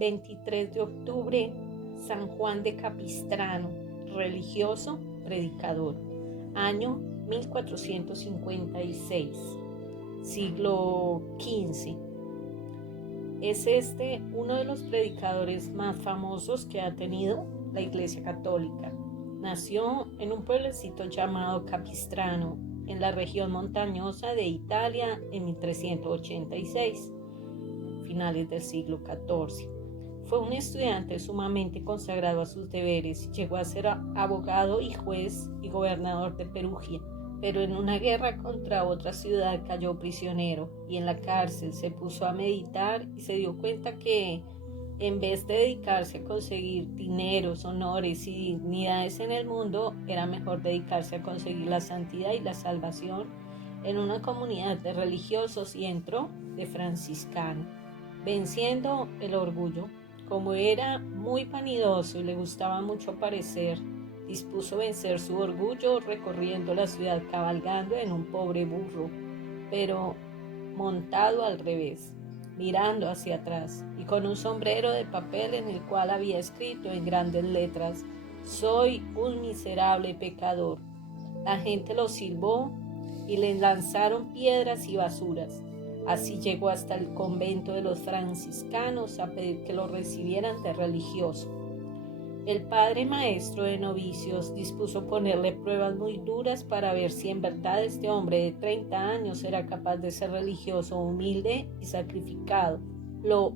23 de octubre, San Juan de Capistrano, religioso, predicador. Año 1456, siglo XV. Es uno de los predicadores más famosos que ha tenido la Iglesia Católica. Nació en un pueblecito llamado Capistrano, en la región montañosa de Italia en 1386, finales del siglo XIV. Fue un estudiante sumamente consagrado a sus deberes y llegó a ser abogado y juez y gobernador de Perugia, pero en una guerra contra otra ciudad cayó prisionero y en la cárcel se puso a meditar y se dio cuenta que en vez de dedicarse a conseguir dineros, honores y dignidades en el mundo, era mejor dedicarse a conseguir la santidad y la salvación en una comunidad de religiosos y entró de franciscano, venciendo el orgullo. Como era muy vanidoso y le gustaba mucho aparecer, dispuso vencer su orgullo recorriendo la ciudad cabalgando en un pobre burro, pero montado al revés, mirando hacia atrás y con un sombrero de papel en el cual había escrito en grandes letras: «Soy un miserable pecador». La gente lo silbó y le lanzaron piedras y basuras. Así llegó hasta el convento de los franciscanos a pedir que lo recibieran de religioso. El padre maestro de novicios dispuso ponerle pruebas muy duras para ver si en verdad este hombre de 30 años era capaz de ser religioso, humilde y sacrificado. Lo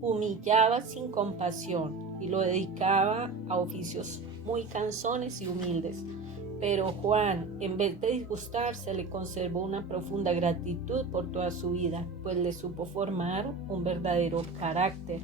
humillaba sin compasión y lo dedicaba a oficios muy cansones y humildes. Pero Juan, en vez de disgustarse, le conservó una profunda gratitud por toda su vida, pues le supo formar un verdadero carácter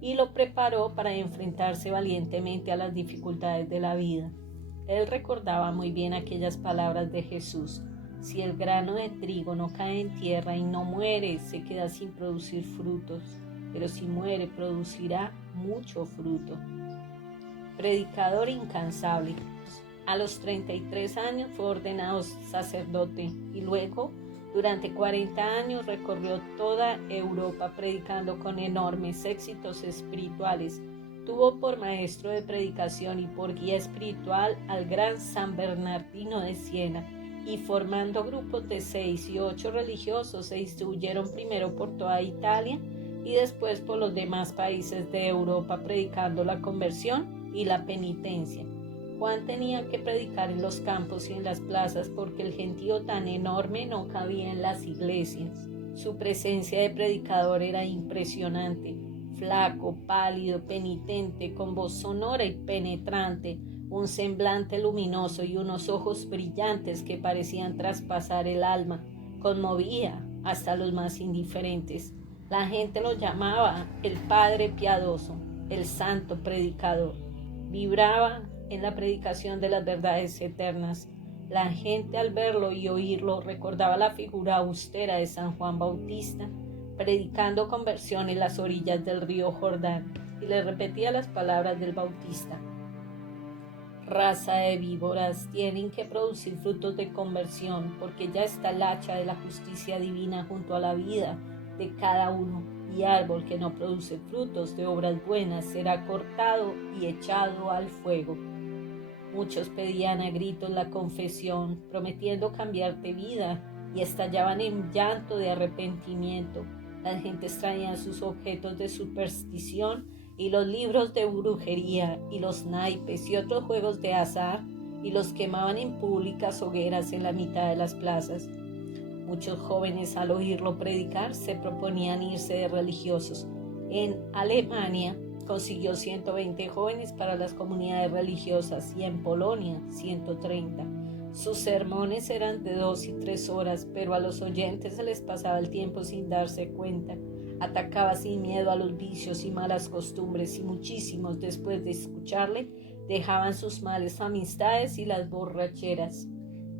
y lo preparó para enfrentarse valientemente a las dificultades de la vida. Él recordaba muy bien aquellas palabras de Jesús: «Si el grano de trigo no cae en tierra y no muere, se queda sin producir frutos, pero si muere, producirá mucho fruto». Predicador incansable. A los 33 años fue ordenado sacerdote y luego, durante 40 años, recorrió toda Europa predicando con enormes éxitos espirituales. Tuvo por maestro de predicación y por guía espiritual al gran San Bernardino de Siena, y formando grupos de 6 y 8 religiosos se distribuyeron primero por toda Italia y después por los demás países de Europa, predicando la conversión y la penitencia. Juan tenía que predicar en los campos y en las plazas porque el gentío tan enorme no cabía en las iglesias. Su presencia de predicador era impresionante, flaco, pálido, penitente, con voz sonora y penetrante, un semblante luminoso y unos ojos brillantes que parecían traspasar el alma. Conmovía hasta los más indiferentes. La gente lo llamaba el Padre Piadoso, el Santo Predicador. Vibraba en la predicación de las verdades eternas. La gente, al verlo y oírlo, recordaba la figura austera de San Juan Bautista, predicando conversión en las orillas del río Jordán, y le repetía las palabras del Bautista: «Raza de víboras, tienen que producir frutos de conversión, porque ya está el hacha de la justicia divina junto a la vida de cada uno, y árbol que no produce frutos de obras buenas será cortado y echado al fuego». Muchos pedían a gritos la confesión, prometiendo cambiar de vida, y estallaban en llanto de arrepentimiento. La gente traía sus objetos de superstición y los libros de brujería y los naipes y otros juegos de azar, y los quemaban en públicas hogueras en la mitad de las plazas. Muchos jóvenes, al oírlo predicar, se proponían irse de religiosos. En Alemania consiguió 120 jóvenes para las comunidades religiosas y en Polonia 130. Sus sermones eran de 2 y 3 horas, pero a los oyentes se les pasaba el tiempo sin darse cuenta. Atacaba sin miedo a los vicios y malas costumbres, y muchísimos, después de escucharle, dejaban sus malas amistades y las borracheras.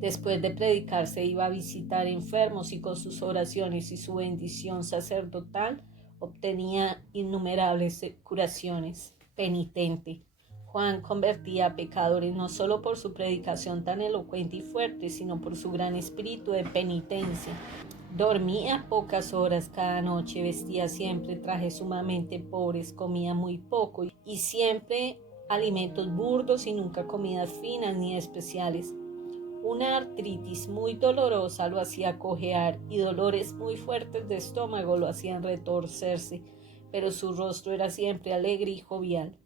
Después de predicar se iba a visitar enfermos y con sus oraciones y su bendición sacerdotal obtenía innumerables curaciones. Penitente. Juan convertía a pecadores no solo por su predicación tan elocuente y fuerte, sino por su gran espíritu de penitencia. Dormía pocas horas cada noche, vestía siempre trajes sumamente pobres, comía muy poco y siempre alimentos burdos y nunca comidas finas ni especiales. Una artritis muy dolorosa lo hacía cojear y dolores muy fuertes de estómago lo hacían retorcerse, pero su rostro era siempre alegre y jovial.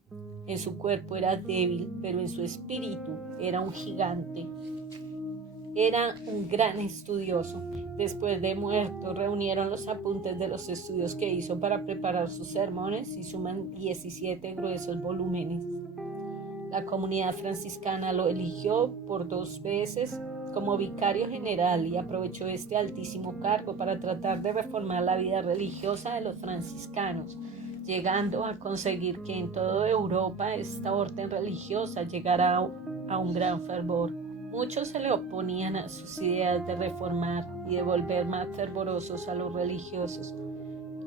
En su cuerpo era débil, pero en su espíritu era un gigante. Era un gran estudioso. Después de muerto, reunieron los apuntes de los estudios que hizo para preparar sus sermones y suman 17 gruesos volúmenes. La comunidad franciscana lo eligió por 2 veces como vicario general y aprovechó este altísimo cargo para tratar de reformar la vida religiosa de los franciscanos, llegando a conseguir que en toda Europa esta orden religiosa llegara a un gran fervor. Muchos se le oponían a sus ideas de reformar y de volver más fervorosos a los religiosos,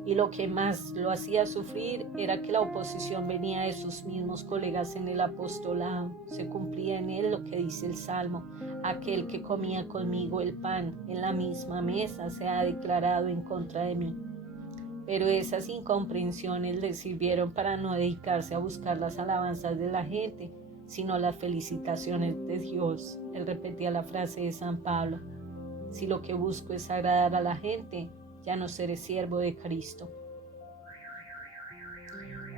y lo que más lo hacía sufrir era que la oposición venía de sus mismos colegas en el apostolado. Se cumplía en él lo que dice el Salmo: aquel que comía conmigo el pan en la misma mesa se ha declarado en contra de mí. Pero esas incomprensiones le sirvieron para no dedicarse a buscar las alabanzas de la gente, sino las felicitaciones de Dios. Él repetía la frase de San Pablo: si lo que busco es agradar a la gente, ya no seré siervo de Cristo.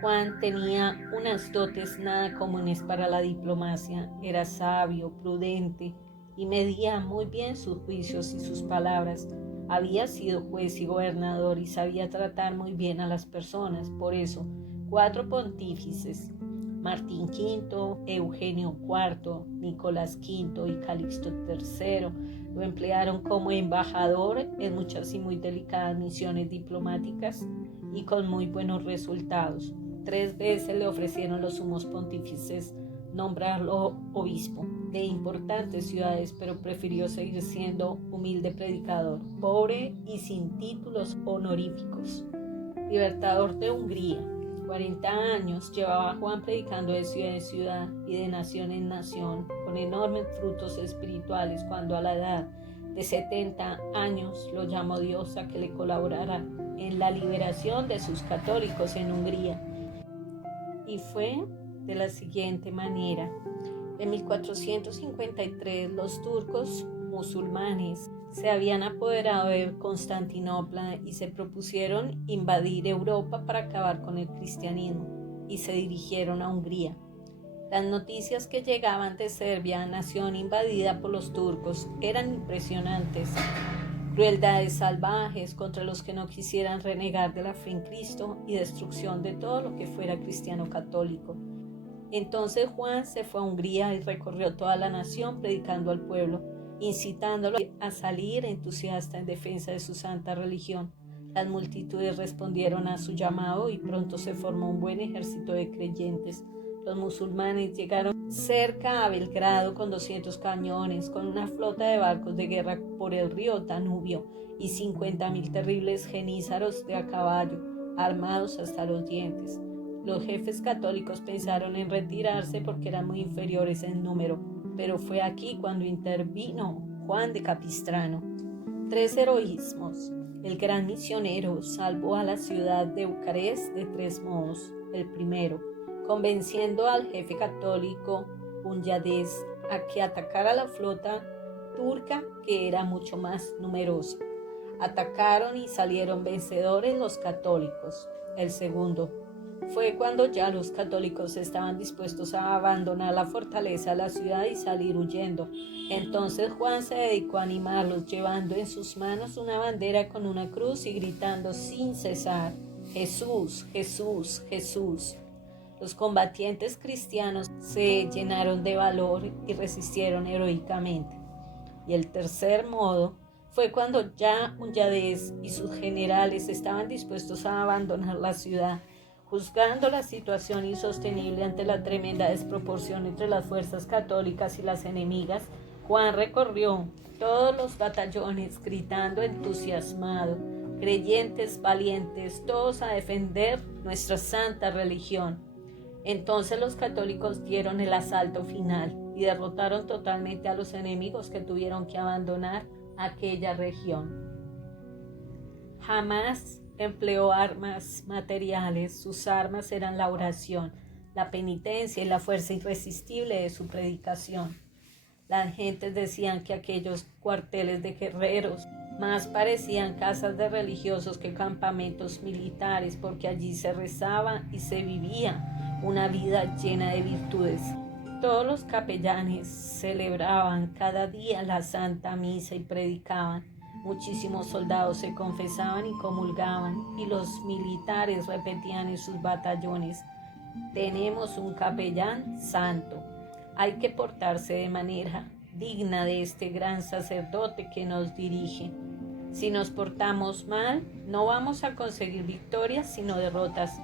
Juan tenía unas dotes nada comunes para la diplomacia. Era sabio, prudente y medía muy bien sus juicios y sus palabras. Había sido juez y gobernador y sabía tratar muy bien a las personas. Por eso, 4 pontífices, Martín V, Eugenio IV, Nicolás V y Calixto III, lo emplearon como embajador en muchas y muy delicadas misiones diplomáticas y con muy buenos resultados. 3 veces le ofrecieron los sumos pontífices nombrarlo obispo de importantes ciudades, pero prefirió seguir siendo humilde predicador, pobre y sin títulos honoríficos. Libertador de Hungría. 40 años llevaba Juan predicando de ciudad en ciudad y de nación en nación, con enormes frutos espirituales, cuando a la edad de 70 años lo llamó Dios a que le colaborara en la liberación de sus católicos en Hungría. Y fue de la siguiente manera. En 1453 los turcos musulmanes se habían apoderado de Constantinopla y se propusieron invadir Europa para acabar con el cristianismo, y se dirigieron a Hungría. Las noticias que llegaban de Serbia, nación invadida por los turcos, eran impresionantes. Crueldades salvajes contra los que no quisieran renegar de la fe en Cristo y destrucción de todo lo que fuera cristiano católico. Entonces Juan se fue a Hungría y recorrió toda la nación predicando al pueblo, incitándolo a salir entusiasta en defensa de su santa religión. Las multitudes respondieron a su llamado y pronto se formó un buen ejército de creyentes. Los musulmanes llegaron cerca a Belgrado con 200 cañones, con una flota de barcos de guerra por el río Danubio y 50.000 terribles jenízaros de a caballo, armados hasta los dientes. Los jefes católicos pensaron en retirarse porque eran muy inferiores en número, pero fue aquí cuando intervino Juan de Capistrano. 3 heroísmos. El gran misionero salvó a la ciudad de Bucarest de 3 modos. El primero, convenciendo al jefe católico Hunyades a que atacara la flota turca, que era mucho más numerosa. Atacaron y salieron vencedores los católicos. El segundo, fue cuando ya los católicos estaban dispuestos a abandonar la fortaleza de la ciudad y salir huyendo. Entonces Juan se dedicó a animarlos, llevando en sus manos una bandera con una cruz y gritando sin cesar: Jesús, Jesús, Jesús. Los combatientes cristianos se llenaron de valor y resistieron heroicamente. Y el tercer modo fue cuando ya Hunyades y sus generales estaban dispuestos a abandonar la ciudad. Juzgando la situación insostenible ante la tremenda desproporción entre las fuerzas católicas y las enemigas, Juan recorrió todos los batallones gritando entusiasmado: creyentes valientes, todos a defender nuestra santa religión. Entonces los católicos dieron el asalto final y derrotaron totalmente a los enemigos, que tuvieron que abandonar aquella región. Jamás empleó armas materiales, sus armas eran la oración, la penitencia y la fuerza irresistible de su predicación. Las gentes decían que aquellos cuarteles de guerreros más parecían casas de religiosos que campamentos militares, porque allí se rezaba y se vivía una vida llena de virtudes. Todos los capellanes celebraban cada día la Santa Misa y predicaban. Muchísimos soldados se confesaban y comulgaban, y los militares repetían en sus batallones: tenemos un capellán santo. Hay que portarse de manera digna de este gran sacerdote que nos dirige. Si nos portamos mal, no vamos a conseguir victorias, sino derrotas.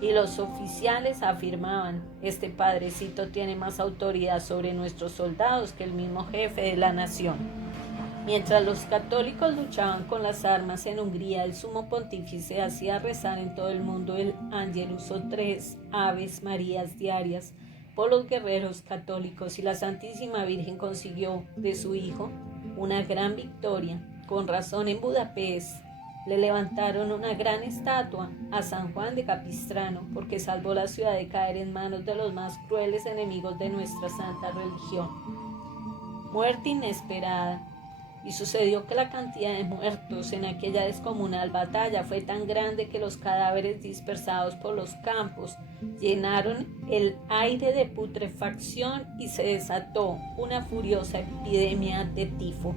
Y los oficiales afirmaban: este padrecito tiene más autoridad sobre nuestros soldados que el mismo jefe de la nación. Mientras los católicos luchaban con las armas en Hungría, el sumo pontífice hacía rezar en todo el mundo el Ángelus o 3 Aves Marías diarias por los guerreros católicos, y la Santísima Virgen consiguió de su hijo una gran victoria. Con razón, en Budapest le levantaron una gran estatua a San Juan de Capistrano, porque salvó la ciudad de caer en manos de los más crueles enemigos de nuestra santa religión. Muerte inesperada. Y sucedió que la cantidad de muertos en aquella descomunal batalla fue tan grande que los cadáveres dispersados por los campos llenaron el aire de putrefacción y se desató una furiosa epidemia de tifo.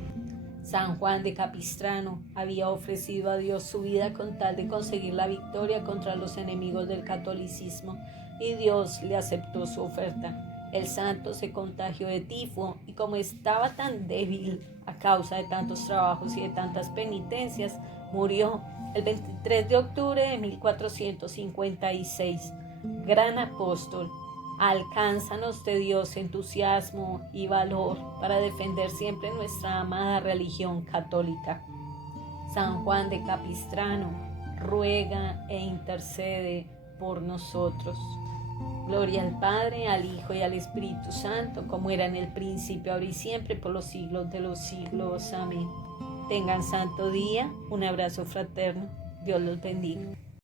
San Juan de Capistrano había ofrecido a Dios su vida con tal de conseguir la victoria contra los enemigos del catolicismo, y Dios le aceptó su oferta. El santo se contagió de tifo, y como estaba tan débil a causa de tantos trabajos y de tantas penitencias, murió el 23 de octubre de 1456. Gran apóstol, alcánzanos de Dios entusiasmo y valor para defender siempre nuestra amada religión católica. San Juan de Capistrano, ruega e intercede por nosotros. Gloria al Padre, al Hijo y al Espíritu Santo, como era en el principio, ahora y siempre, por los siglos de los siglos. Amén. Tengan santo día, un abrazo fraterno. Dios los bendiga.